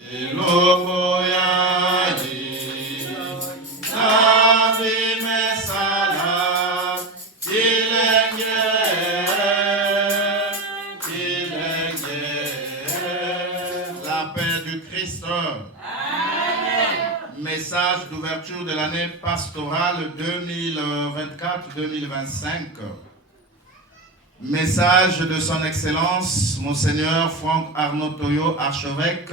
La paix du Christ. Message d'ouverture de l'année pastorale 2024-2025. Message de son Excellence, Monseigneur Franck Arnaud Toyo, archevêque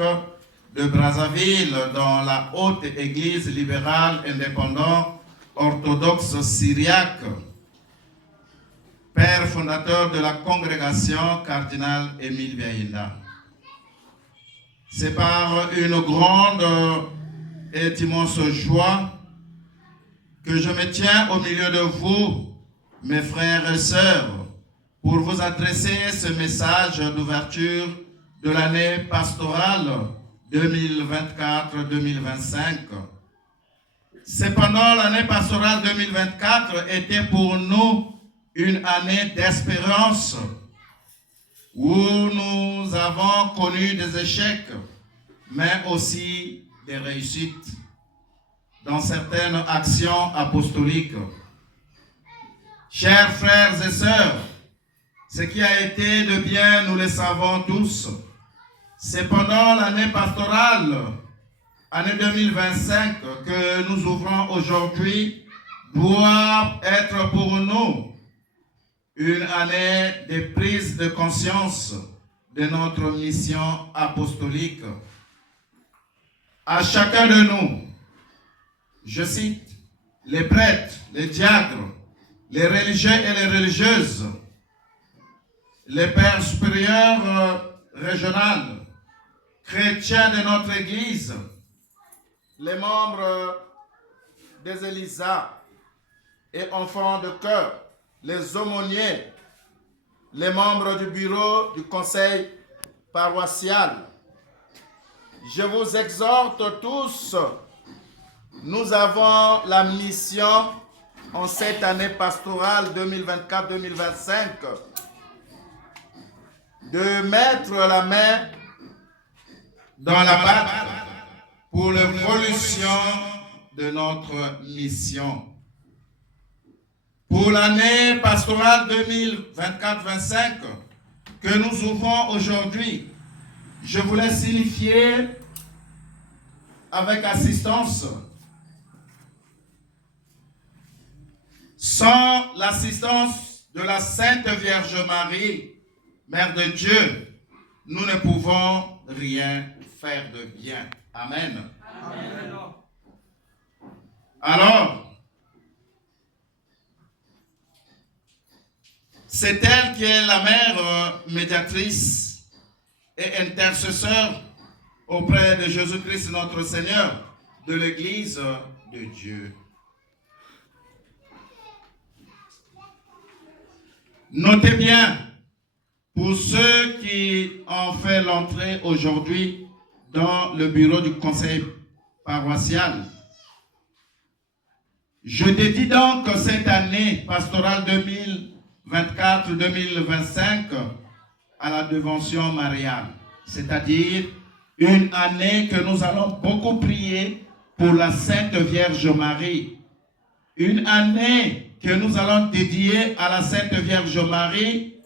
de Brazzaville, dans la haute église libérale indépendante orthodoxe syriaque, père fondateur de la congrégation cardinal Émile Biaïnda. C'est par une grande et immense joie que je me tiens au milieu de vous, mes frères et sœurs, pour vous adresser ce message d'ouverture de l'année pastorale 2024-2025. Cependant, l'année pastorale 2024 était pour nous une année d'espérance où nous avons connu des échecs, mais aussi des réussites dans certaines actions apostoliques. Chers frères et sœurs, ce qui a été de bien, nous le savons tous. Cependant, l'année pastorale, année 2025, que nous ouvrons aujourd'hui, doit être pour nous une année de prise de conscience de notre mission apostolique. À chacun de nous, je cite, les prêtres, les diacres, les religieux et les religieuses, les pères supérieurs régionaux, chrétiens de notre Église, les membres des Élysas et enfants de cœur, les aumôniers, les membres du bureau du conseil paroissial. Je vous exhorte tous, nous avons la mission en cette année pastorale 2024-2025 de mettre la main dans la pâte pour l'évolution de notre mission. Pour l'année pastorale 2024-2025 que nous ouvrons aujourd'hui, je voulais signifier avec assistance. Sans l'assistance de la Sainte Vierge Marie, Mère de Dieu, nous ne pouvons rien faire de bien. Amen. Amen. Alors, c'est elle qui est la mère médiatrice et intercesseur auprès de Jésus-Christ notre Seigneur, de l'Église de Dieu. Notez bien, pour ceux qui ont fait l'entrée aujourd'hui dans le bureau du conseil paroissial, je dédie donc cette année pastorale 2024-2025 à la dévotion mariale, c'est-à-dire une année que nous allons beaucoup prier pour la Sainte Vierge Marie, une année que nous allons dédier à la Sainte Vierge Marie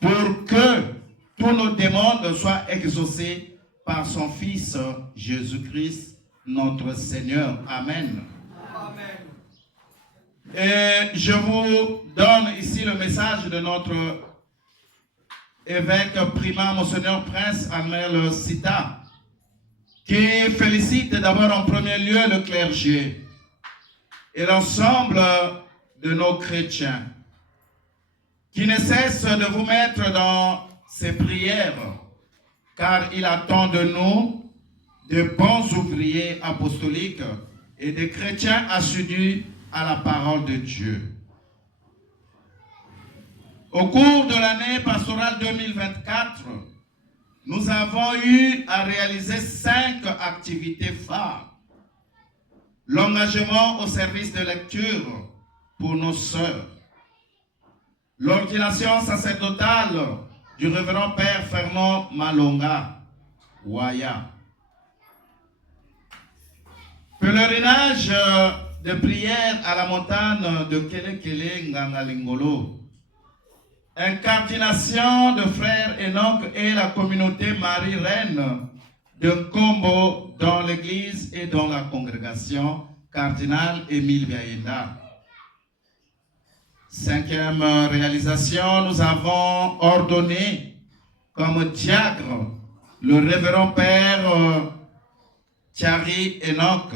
pour que tous nos demandes soient exaucées par son Fils Jésus-Christ, notre Seigneur. Amen. Amen. Et je vous donne ici le message de notre évêque primat, Monseigneur Prince Amel Sita, qui félicite d'abord en premier lieu le clergé et l'ensemble de nos chrétiens, qui ne cessent de vous mettre dans ses prières, car il attend de nous de bons ouvriers apostoliques et des chrétiens assidus à la parole de Dieu. Au cours de l'année pastorale 2024, nous avons eu à réaliser 5 activités phares. L'engagement au service de lecture pour nos sœurs, l'ordination sacerdotale du révérend Père Fernand Malonga, Waya, Pèlerinage de prière à la montagne de Kelekele Ngangalingolo. Incardination de frère Enoch et la communauté Marie-Reine de Nkombo dans l'église et dans la congrégation cardinal Émile Biaïda. Cinquième réalisation, nous avons ordonné comme diacre le révérend père Thierry Enoch.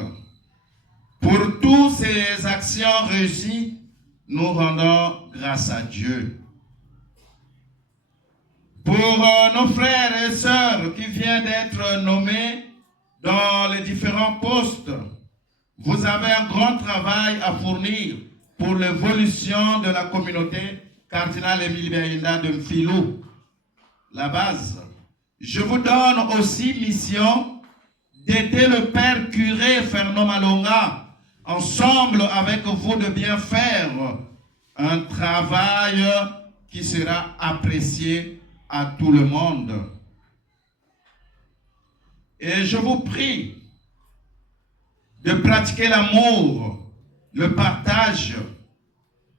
Pour toutes ces actions réussies, nous rendons grâce à Dieu. Pour nos frères et sœurs qui viennent d'être nommés dans les différents postes, vous avez un grand travail à fournir pour l'évolution de la communauté cardinal Émile Biaïda de Mfilou, la base. Je vous donne aussi mission d'aider le père curé Fernand Malonga, ensemble avec vous de bien faire un travail qui sera apprécié à tout le monde. Et je vous prie de pratiquer l'amour, le partage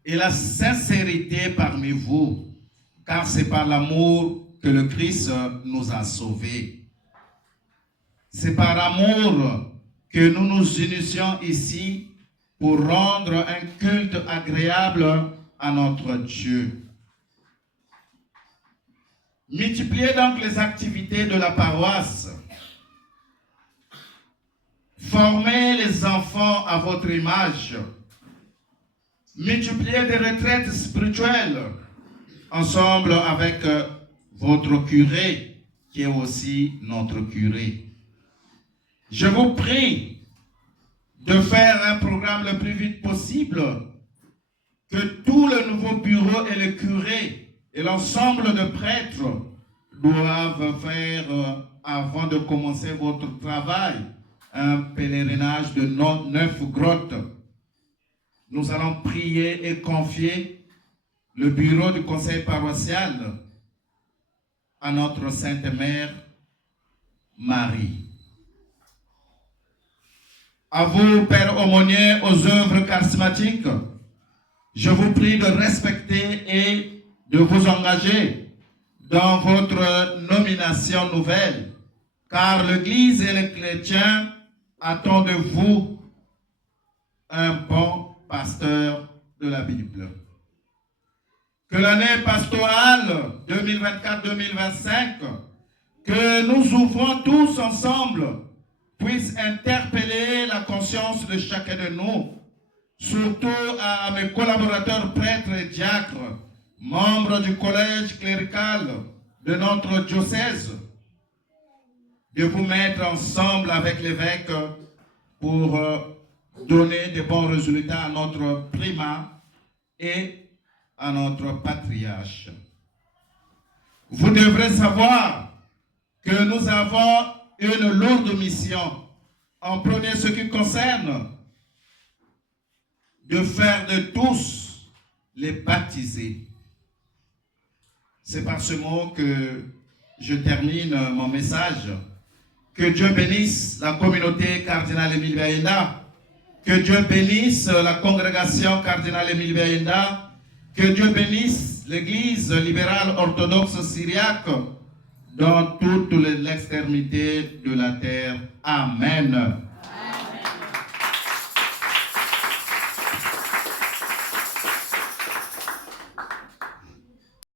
et la sincérité parmi vous, car c'est par l'amour que le Christ nous a sauvés. C'est par amour que nous nous unissions ici pour rendre un culte agréable à notre Dieu. Multipliez donc les activités de la paroisse. Formez les enfants à votre image. Multipliez des retraites spirituelles ensemble avec votre curé, qui est aussi notre curé. Je vous prie de faire un programme le plus vite possible, que tout le nouveau bureau et le curé et l'ensemble de prêtres doivent faire, avant de commencer votre travail, un pèlerinage de 9 grottes. Nous allons prier et confier le bureau du conseil paroissial à notre Sainte Mère Marie. À vous, Père aumônier aux œuvres charismatiques, je vous prie de respecter et de vous engager dans votre nomination nouvelle, car l'Église et les chrétiens attendent de vous un bon pasteur de la Bible. Que l'année pastorale 2024-2025, que nous ouvrons tous ensemble, puisse interpeller la conscience de chacun de nous, surtout à mes collaborateurs prêtres et diacres, membres du collège clérical de notre diocèse, de vous mettre ensemble avec l'évêque pour donner de bons résultats à notre primat et à notre patriarche. Vous devrez savoir que nous avons une lourde mission. En premier, ce qui concerne de faire de tous les baptisés. C'est par ce mot que je termine mon message. Que Dieu bénisse la communauté cardinal Émile Biaïda. Que Dieu bénisse la congrégation cardinal Émile Biaïda. Que Dieu bénisse l'Église libérale orthodoxe syriaque dans toute l'extrémité de la terre. Amen.